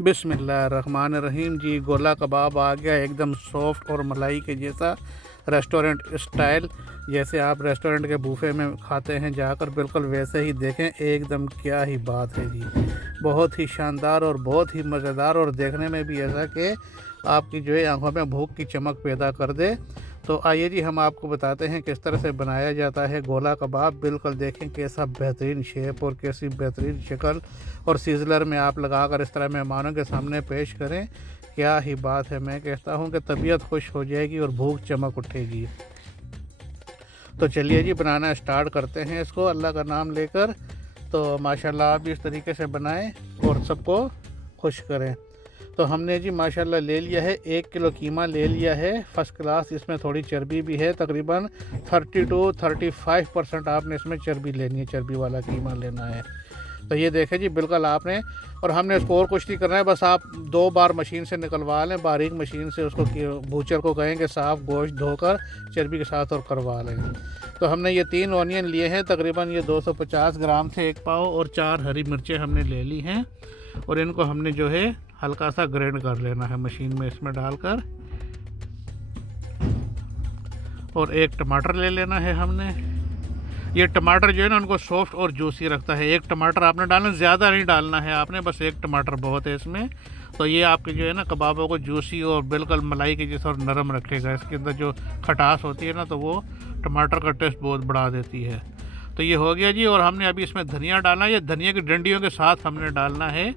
बिस्मिल्लाहिर्रहमानिर्रहीम जी। गोला कबाब आ गया, एकदम सॉफ्ट और मलाई के जैसा, रेस्टोरेंट स्टाइल। जैसे आप रेस्टोरेंट के बूफे में खाते हैं जाकर, बिल्कुल वैसे ही देखें। एकदम क्या ही बात है जी, बहुत ही शानदार और बहुत ही मज़ेदार, और देखने में भी ऐसा कि आपकी जो है आंखों में भूख की चमक पैदा कर दे। तो आइए जी, हम आपको बताते हैं किस तरह से बनाया जाता है गोला कबाब। बिल्कुल देखें कैसा बेहतरीन शेप और कैसी बेहतरीन शक्ल, और सीजलर में आप लगाकर इस तरह मेहमानों के सामने पेश करें। क्या ही बात है, मैं कहता हूँ कि तबीयत खुश हो जाएगी और भूख चमक उठेगी। तो चलिए जी, बनाना स्टार्ट करते हैं इसको अल्लाह का नाम लेकर। तो माशाल्लाह आप भी इस तरीके से बनाएं और सबको खुश करें। तो हमने जी माशाल्लाह ले लिया है 1 किलो कीमा ले लिया है फ़र्स्ट क्लास। इसमें थोड़ी चर्बी भी है, तकरीबन 30 to 35% आपने इसमें चर्बी लेनी है, चर्बी वाला कीमा लेना है। तो ये देखें जी, बिल्कुल आपने, और हमने इसको और कुछ नहीं करना है, बस आप 2 बार मशीन से निकलवा लें, बारीक मशीन से उसको। बूचर को कहेंगे साफ़ गोश्त धोकर चर्बी के साथ और करवा लें। तो हमने ये 3 ऑनियन लिए हैं, तकरीबन ये 250 ग्राम से 1 पाव, और 4 हरी मिर्चें हमने ले ली हैं, और इनको हमने जो है हल्का सा ग्राइंड कर लेना है मशीन में इसमें डालकर। और 1 टमाटर ले लेना है हमने। ये टमाटर जो है ना, उनको सॉफ्ट और जूसी रखता है। 1 टमाटर आपने डालना, ज़्यादा नहीं डालना है आपने, बस 1 टमाटर बहुत है इसमें। तो ये आपके जो है ना कबाबों को जूसी और बिल्कुल मलाई के जैसा और नरम रखेगा। इसके अंदर जो खटास होती है ना, तो वो टमाटर का टेस्ट बहुत बढ़ा देती है। तो ये हो गया जी। और हमने अभी इसमें धनिया डालना है, ये धनिया की डंडियों के साथ हमने डालना है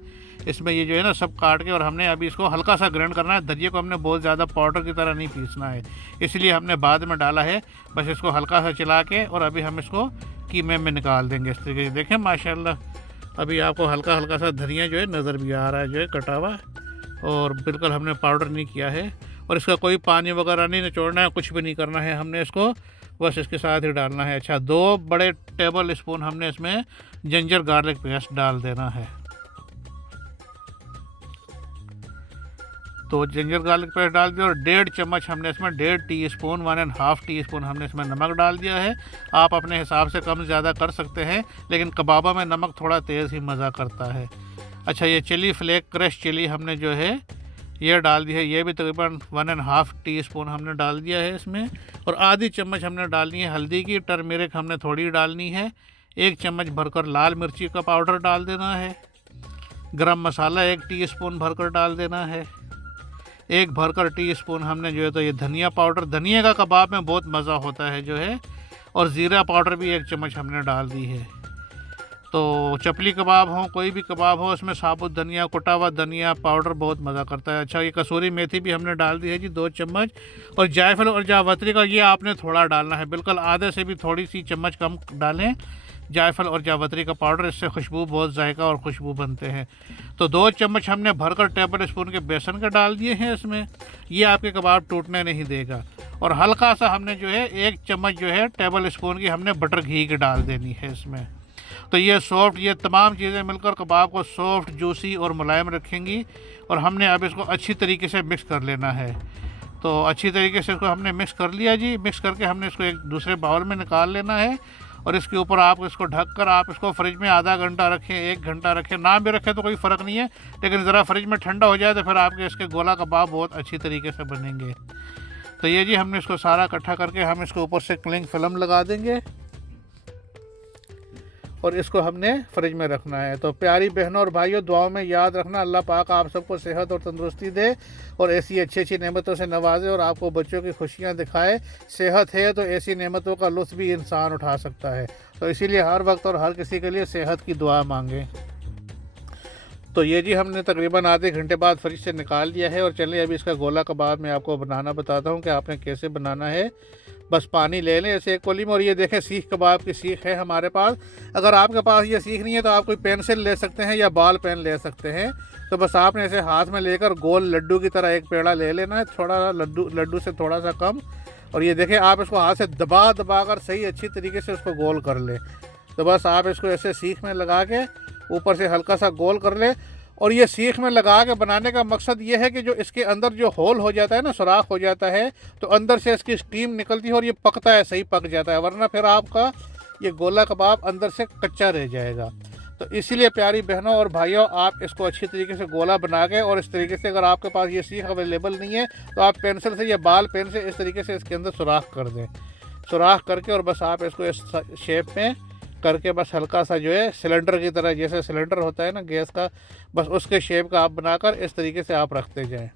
इसमें। ये जो है ना सब काट के, और हमने अभी इसको हल्का सा ग्राइंड करना है। धनिया को हमने बहुत ज़्यादा पाउडर की तरह नहीं पीसना है, इसलिए हमने बाद में डाला है। बस इसको हल्का सा चला के, और अभी हम इसको कीमे में निकाल देंगे इस तरीके से। देखें माशाल्लाह, अभी आपको हल्का हल्का सा धनिया जो है नज़र भी आ रहा है, जो है कटा हुआ, और बिल्कुल हमने पाउडर नहीं किया है। और इसका कोई पानी वगैरह नहीं निचोड़ना है, कुछ भी नहीं करना है हमने इसको, बस इसके साथ ही डालना है। अच्छा, 2 बड़े टेबल स्पून हमने इसमें जिंजर गार्लिक पेस्ट डाल देना है। तो जिंजर गार्लिक पेस्ट डाल दिया, और 1.5 चम्मच हमने इसमें 1.5 टीस्पून 1.5 टीस्पून हमने इसमें नमक डाल दिया है। आप अपने हिसाब से कम ज़्यादा कर सकते हैं, लेकिन कबाबों में नमक थोड़ा तेज़ ही मज़ा करता है। अच्छा, ये चिली फ्लेक क्रश चिली हमने जो है ये डाल दी है, ये भी तकरीबन 1.5 टीस्पून हमने डाल दिया है इसमें। और आधी चम्मच हमने डालनी है हल्दी की, टर्मेरिक हमने थोड़ी डालनी है। 1 चम्मच भरकर लाल मिर्ची का पाउडर डाल देना है। गरम मसाला 1 टीस्पून भरकर डाल देना है। 1 भरकर टीस्पून हमने जो है तो ये धनिया पाउडर, धनिया का कबाब में बहुत मज़ा होता है जो है। और ज़ीरा पाउडर भी 1 चम्मच हमने डाल दी है। तो चपली कबाब हो, कोई भी कबाब हो, उसमें साबुत धनिया, कुटा हुआ धनिया पाउडर बहुत मज़ा करता है। अच्छा, ये कसूरी मेथी भी हमने डाल दी है जी 2 चम्मच। और जायफल और जावित्री का ये आपने थोड़ा डालना है, बिल्कुल आधे से भी थोड़ी सी चम्मच कम डालें जायफल और जावित्री का पाउडर, इससे खुशबू, बहुत जायका और खुशबू बनते हैं। तो 2 चम्मच हमने भरकर टेबल स्पून के बेसन के डाल दिए हैं इसमें। ये आपके कबाब टूटने नहीं देगा। और हल्का सा हमने जो है 1 चम्मच जो है टेबल स्पून की हमने बटर घी की डाल देनी है इसमें। तो ये सॉफ्ट, ये तमाम चीज़ें मिलकर कबाब को सॉफ्ट, जूसी और मुलायम रखेंगी। और हमने अब इसको अच्छी तरीके से मिक्स कर लेना है। तो अच्छी तरीके से इसको हमने मिक्स कर लिया जी। मिक्स करके हमने इसको एक दूसरे बाउल में निकाल लेना है। और इसके ऊपर आप इसको ढककर आप इसको फ्रिज में आधा घंटा रखें, 1 घंटा रखें, ना भी रखें तो कोई फ़र्क नहीं है, लेकिन ज़रा फ्रिज में ठंडा हो जाए तो फिर आपके इसके गोला कबाब बहुत अच्छी तरीके से बनेंगे। तो ये जी, हमने इसको सारा इकट्ठा करके हम इसको ऊपर से क्लिंग फिल्म लगा देंगे, और इसको हमने फ्रिज में रखना है। तो प्यारी बहनों और भाइयों, दुआओं में याद रखना, अल्लाह पाक आप सबको सेहत और तंदुरुस्ती दे, और ऐसी अच्छी अच्छी नेमतों से नवाजे, और आपको बच्चों की खुशियां दिखाए। सेहत है तो ऐसी नेमतों का लुत्फ़ भी इंसान उठा सकता है। तो इसीलिए हर वक्त और हर किसी के लिए सेहत की दुआ मांगें। तो ये जी, हमने तकरीबन आधे घंटे बाद फ्रिज से निकाल लिया है। और चलिए अभी इसका गोला कबाब मैं आपको बनाना बताता हूँ कि आपने कैसे बनाना है। बस पानी ले लें ऐसे 1 कोली में, और ये देखें सीख कबाब की सीख है हमारे पास। अगर आपके पास ये सीख नहीं है तो आप कोई पेंसिल ले सकते हैं या बॉल पेन ले सकते हैं। तो बस आपने ऐसे हाथ में लेकर गोल लड्डू की तरह एक पेड़ा ले लेना है, थोड़ा सा लड्डू से थोड़ा सा कम। और ये देखें, आप इसको हाथ से दबा दबा कर सही अच्छी तरीके से उसको गोल कर लें। तो बस आप इसको ऐसे सीख में लगा के ऊपर से हल्का सा गोल कर लें। और ये सीख में लगा के बनाने का मकसद ये है कि जो इसके अंदर जो होल हो जाता है ना, सुराख हो जाता है, तो अंदर से इसकी स्टीम निकलती है और ये पकता है, सही पक जाता है। वरना फिर आपका ये गोला कबाब अंदर से कच्चा रह जाएगा। तो इसीलिए प्यारी बहनों और भाइयों, आप इसको अच्छी तरीके से गोला बना के, और इस तरीके से अगर आपके पास ये सीख अवेलेबल नहीं है तो आप पेंसिल से या बाल पेन से इस तरीके से इसके अंदर सुराख कर दें। सुराख करके और बस आप इसको इस शेप में करके बस हल्का सा जो है सिलेंडर की तरह, जैसे सिलेंडर होता है ना गैस का, बस उसके शेप का आप बनाकर इस तरीके से आप रखते जाएं।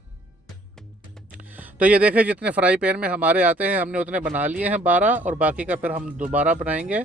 तो ये देखें जितने फ्राई पैन में हमारे आते हैं हमने उतने बना लिए हैं 12, और बाकी का फिर हम दोबारा बनाएंगे।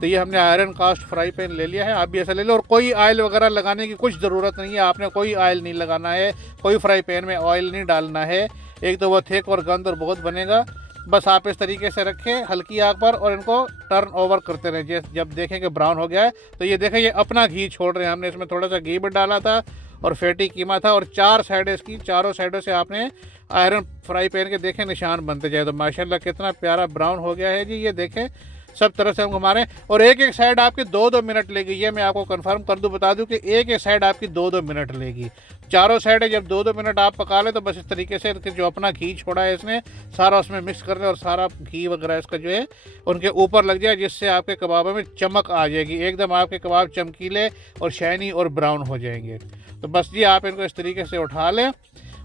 तो ये हमने आयरन कास्ट फ्राई पैन ले लिया है, आप भी ऐसा ले लो। और कोई ऑयल वगैरह लगाने की कुछ ज़रूरत नहीं है, आपने कोई ऑयल नहीं लगाना है, कोई फ्राई पैन में ऑयल नहीं डालना है। एक तो वो थिक और गंद और बहुत बनेगा। बस आप इस तरीके से रखें हल्की आग पर और इनको टर्न ओवर करते रहें। जब देखें कि ब्राउन हो गया है तो ये देखें ये अपना घी छोड़ रहे हैं। हमने इसमें थोड़ा सा घी भी डाला था और फैटी कीमा था, और 4 साइडें इसकी, चारों साइडों से आपने आयरन फ्राई पैन के देखें निशान बनते जाए। तो माशाल्लाह कितना प्यारा ब्राउन हो गया है जी, ये देखें सब तरह से हम घुमा। और एक एक साइड आपकी 2-2 मिनट लेगी। ये मैं आपको कंफर्म कर दूं, बता दूं कि एक एक साइड आपकी 2-2 मिनट लेगी। चारों साइडें जब 2-2 मिनट आप पका लें तो बस इस तरीके से जो अपना घी छोड़ा है इसने सारा उसमें मिक्स कर दें, और सारा घी वगैरह इसका जो है उनके ऊपर लग जाए, जिससे आपके कबाबों में चमक आ जाएगी। एकदम आपके कबाब चमकीले और शाइनी और ब्राउन हो जाएंगे। तो बस जी आप इनको इस तरीके से उठा लें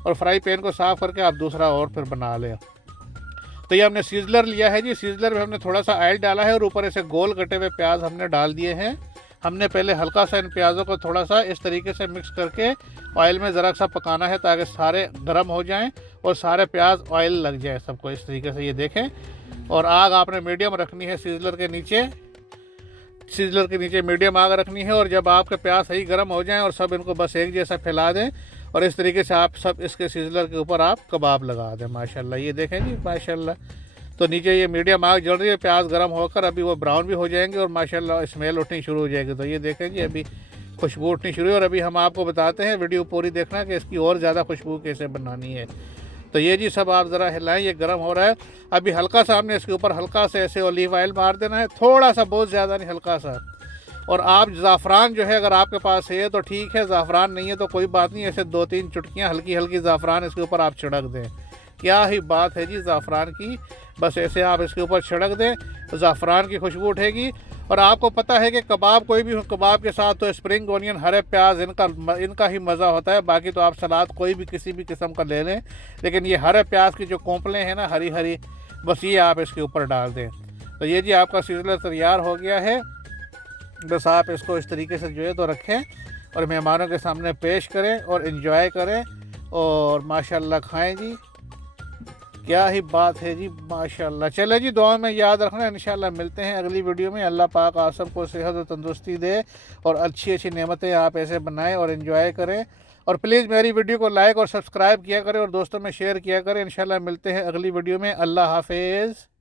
और फ्राई पैन को साफ़ करके आप दूसरा और फिर बना लें। तो ये हमने सीजलर लिया है जी, सीजलर में हमने थोड़ा सा ऑयल डाला है और ऊपर ऐसे गोल कटे हुए प्याज हमने डाल दिए हैं। हमने पहले हल्का सा इन प्याज़ों को थोड़ा सा इस तरीके से मिक्स करके ऑयल में ज़रा सा पकाना है, ताकि सारे गर्म हो जाएं और सारे प्याज ऑयल लग जाए सबको इस तरीके से। ये देखें, और आग आपने मीडियम रखनी है सीजलर के नीचे, सीजलर के नीचे मीडियम आग रखनी है। और जब आपके प्याज सही गर्म हो जाएं और सब इनको बस एक जैसा फैला दें, और इस तरीके से आप सब इसके सीजलर के ऊपर आप कबाब लगा दें। माशाल्लाह ये देखें जी, माशाल्लाह। तो नीचे ये मीडियम आग जल रही है, प्याज गर्म होकर अभी वो ब्राउन भी हो जाएंगे और माशाल्लाह स्मेल उठनी शुरू हो जाएगी। तो ये देखें जी अभी खुशबू उठनी शुरू है, और अभी हम आपको बताते हैं, वीडियो पूरी देखना कि इसकी और ज़्यादा खुशबू कैसे बनानी है। तो ये जी सब आप ज़रा हिलाएं, ये गर्म हो रहा है। अभी हल्का सा हमने इसके ऊपर हल्का से ऐसे ऑलिव ऑयल मार देना है, थोड़ा सा, बहुत ज़्यादा नहीं, हल्का सा। और आप ज़ाफ़रान जो है अगर आपके पास है तो ठीक है, ज़ाफ़रान नहीं है तो कोई बात नहीं, ऐसे 2-3 चुटकियाँ हल्की हल्की ज़ाफ़रान इसके ऊपर आप छिड़क दें। क्या ही बात है जी ज़ाफ़रान की, बस ऐसे आप इसके ऊपर छिड़क दें तो ज़ाफ़रान की खुशबू उठेगी। और आपको पता है कि कबाब, कोई भी हो कबाब के साथ तो स्प्रिंग ऑनियन, हरे प्याज, इनका ही मज़ा होता है। बाकी तो आप सलाद कोई भी किसी भी किस्म का ले लें, लेकिन ये हरे प्याज की जो कोंपलें हैं ना हरी हरी, बस ये आप इसके ऊपर डाल दें। तो ये जी आपका सीजलर तैयार हो गया है। बस आप इसको इस तरीके से जो है तो रखें और मेहमानों के सामने पेश करें और इन्जॉय करें और माशाल्लाह खाएं जी। क्या ही बात है जी, माशाल्लाह। चले जी, दुआ में याद रखना, इंशाल्लाह मिलते हैं अगली वीडियो में। अल्लाह पाक आप सबको सेहत और तंदुरुस्ती दे और अच्छी अच्छी नेमतें आप ऐसे बनाएं और इन्जॉय करें। और प्लीज़ मेरी वीडियो को लाइक और सब्सक्राइब किया करें और दोस्तों में शेयर किया करें। इंशाल्लाह मिलते हैं अगली वीडियो में। अल्लाह हाफिज़।